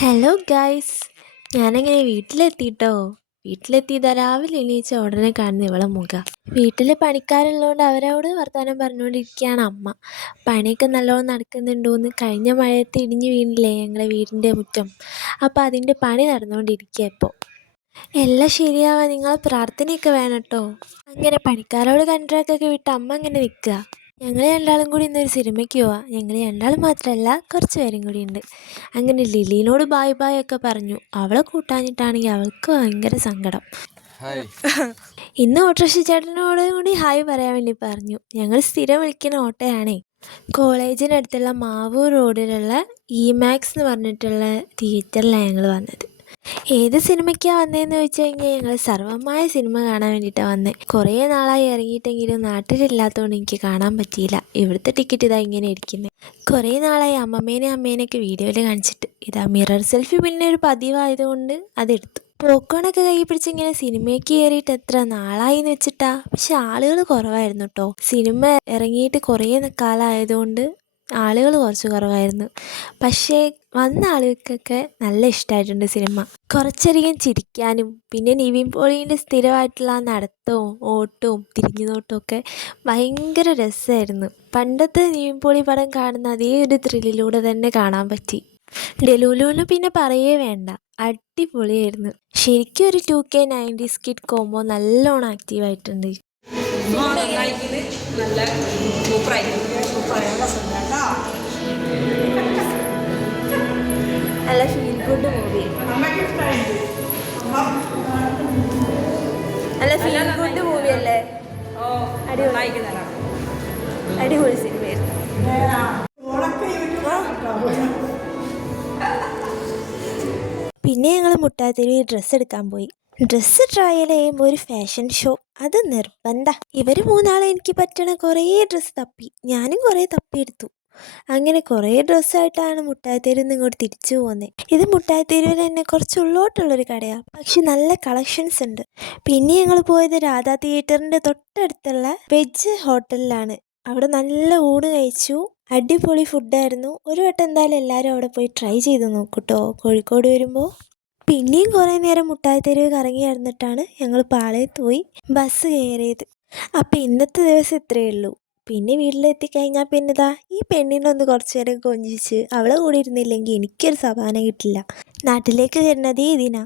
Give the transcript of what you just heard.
Hello guys, ഞാനങ്ങനെ വീട്ടിലെത്തിട്ടോ. വീട്ടിലെത്തിയതാ രാവിലെ എണീച്ച ഉടനെ കാണുന്ന ഇവളെ മുഖം. വീട്ടിൽ പണിക്കാരുള്ളതുകൊണ്ട് അവരോട് വർത്തമാനം പറഞ്ഞുകൊണ്ടിരിക്കുകയാണ് അമ്മ. പണിയൊക്കെ നല്ലോണം നടക്കുന്നുണ്ടോയെന്ന്. കഴിഞ്ഞ മഴയത്ത് ഇടിഞ്ഞു വീണില്ലേ ഞങ്ങളെ വീടിൻ്റെ മുറ്റം, അപ്പോൾ അതിൻ്റെ പണി നടന്നുകൊണ്ടിരിക്കുക ഇപ്പോൾ. എല്ലാം ശരിയാവാൻ നിങ്ങളെ പ്രാർത്ഥനയൊക്കെ വേണം കേട്ടോ. അങ്ങനെ പണിക്കാരോട് കൺട്രാക്റ്റൊക്കെ വിട്ട് അമ്മ അങ്ങനെ നിൽക്കുക. ഞങ്ങൾ രണ്ടാളും കൂടി ഇന്നൊരു സിനിമയ്ക്ക് പോവാം. ഞങ്ങൾ രണ്ടാളും മാത്രമല്ല, കുറച്ച് പേരും കൂടി ഉണ്ട്. അങ്ങനെ ലിലീനോട് ബായ് ബായ് ഒക്കെ പറഞ്ഞു. അവളെ കൂട്ടാഞ്ഞിട്ടാണെങ്കിൽ അവൾക്ക് ഭയങ്കര സങ്കടം. ഇന്ന് ഓട്ടോറിക്ഷ ചേട്ടനോട് കൂടി ഹായ് പറയാൻ വേണ്ടി പറഞ്ഞു. ഞങ്ങൾ സ്ഥിരം വിളിക്കുന്ന ഓട്ടോയാണേ. കോളേജിനടുത്തുള്ള മാവൂർ റോഡിലുള്ള ഇമാക്സ് എന്ന് പറഞ്ഞിട്ടുള്ള തിയേറ്ററിലാണ് ഞങ്ങൾ വന്നത്. ഏത് സിനിമയ്ക്കാണ് വന്നതെന്ന് ചോദിച്ചു കഴിഞ്ഞാൽ ഞങ്ങൾ സർവമായ സിനിമ കാണാൻ വേണ്ടിയിട്ടാണ് വന്നത്. കുറേ നാളായി ഇറങ്ങിയിട്ടെങ്കിലും നാട്ടിലില്ലാത്തതുകൊണ്ട് എനിക്ക് കാണാൻ പറ്റിയില്ല. ഇവിടുത്തെ ടിക്കറ്റ് ഇതാ ഇങ്ങനെ ഇരിക്കുന്നത്. കുറേ നാളായി അമ്മേനെയൊക്കെ വീഡിയോയിൽ കാണിച്ചിട്ട്. ഇതാ മിറർ സെൽഫി പിന്നെ ഒരു പതിവായതുകൊണ്ട് അതെടുത്തു. പോപ്കോണൊക്കെ കൈ പിടിച്ച് ഇങ്ങനെ സിനിമയ്ക്ക് കയറിയിട്ട് എത്ര നാളായി എന്ന് വെച്ചിട്ടാ. പക്ഷെ ആളുകൾ കുറവായിരുന്നു കേട്ടോ. സിനിമ ഇറങ്ങിയിട്ട് കുറേ കാലമായതുകൊണ്ട് ആളുകൾ കുറച്ച് കുറവായിരുന്നു. പക്ഷേ വന്ന ആളുകൾക്കൊക്കെ നല്ല ഇഷ്ടമായിട്ടുണ്ട് സിനിമ. കുറച്ചധികം ചിരിക്കാനും പിന്നെ നിവിൻ പോളിയുടെ സ്ഥിരമായിട്ടുള്ള ആ നടത്തവും ഓട്ടവും തിരിഞ്ഞു നോട്ടവും ഒക്കെ ഭയങ്കര രസമായിരുന്നു. പണ്ടത്തെ നിവിൻ പോളി പടം കാണുന്ന അതേ ഒരു ത്രില്ലിലൂടെ തന്നെ കാണാൻ പറ്റി. ഡെലൂലുവിന് പിന്നെ പറയേ വേണ്ട, അടിപൊളിയായിരുന്നു. ശരിക്കും ഒരു 2K 90s കിഡ് കോംബോ നല്ലോണം ആക്റ്റീവായിട്ടുണ്ട്. നല്ല ഫീൽ ഗുഡ് മൂവി, നല്ല ഫീൽ ഗുഡ് മൂവി അല്ലേ? അടിപൊളി സിനിമയായിരുന്നു. പിന്നെ ഞങ്ങൾ മുട്ടാത്തെരുവിൽ ഡ്രസ്സ് എടുക്കാൻ പോയി. ഡ്രസ്സ് ട്രയൽ ചെയ്യുമ്പോൾ ഒരു ഫാഷൻ ഷോ അത് നിർബന്ധം. ഇവർ മൂന്നാളെ എനിക്ക് പറ്റണ കുറേ ഡ്രസ്സ് തപ്പി. ഞാനും കുറേ തപ്പിയെടുത്തു. അങ്ങനെ കുറേ ഡ്രസ്സായിട്ടാണ് മുട്ടായിത്തെരുവിൽ നിന്ന് ഇങ്ങോട്ട് തിരിച്ചു പോകുന്നത്. ഇത് മുട്ടായിത്തെരുവിൽ തന്നെ കുറച്ച് ഉള്ളോട്ടുള്ളൊരു കടയാണ്, പക്ഷെ നല്ല കളക്ഷൻസ് ഉണ്ട്. പിന്നെ ഞങ്ങൾ പോയത് രാധാ തിയേറ്ററിൻ്റെ തൊട്ടടുത്തുള്ള വെജ് ഹോട്ടലിലാണ്. അവിടെ നല്ല ഊണ് കഴിച്ചു. അടിപൊളി ഫുഡായിരുന്നു. ഒരു വട്ടം എന്തായാലും എല്ലാവരും അവിടെ പോയി ട്രൈ ചെയ്ത് നോക്കൂട്ടോ കോഴിക്കോട് വരുമ്പോൾ. പിന്നെയും കുറേ നേരം മുട്ടായിത്തെരുവ് കറങ്ങി നടന്നിട്ടാണ് ഞങ്ങൾ പാളയത്ത് പോയി ബസ് കയറിയത്. അപ്പം ഇന്നത്തെ ദിവസം ഇത്രയേ ഉള്ളൂ. പിന്നെ വീട്ടിലെത്തിക്കഴിഞ്ഞാൽ പിന്നെ ഇതാ ഈ പെണ്ണിനൊന്ന് കുറച്ച് നേരം കൊഞ്ചിച്ച് അവളെ കൂടി ഇരുന്നില്ലെങ്കിൽ എനിക്കൊരു സമാധാനം കിട്ടില്ല. നാട്ടിലേക്ക് വരുന്നതേ ഇതിനാ.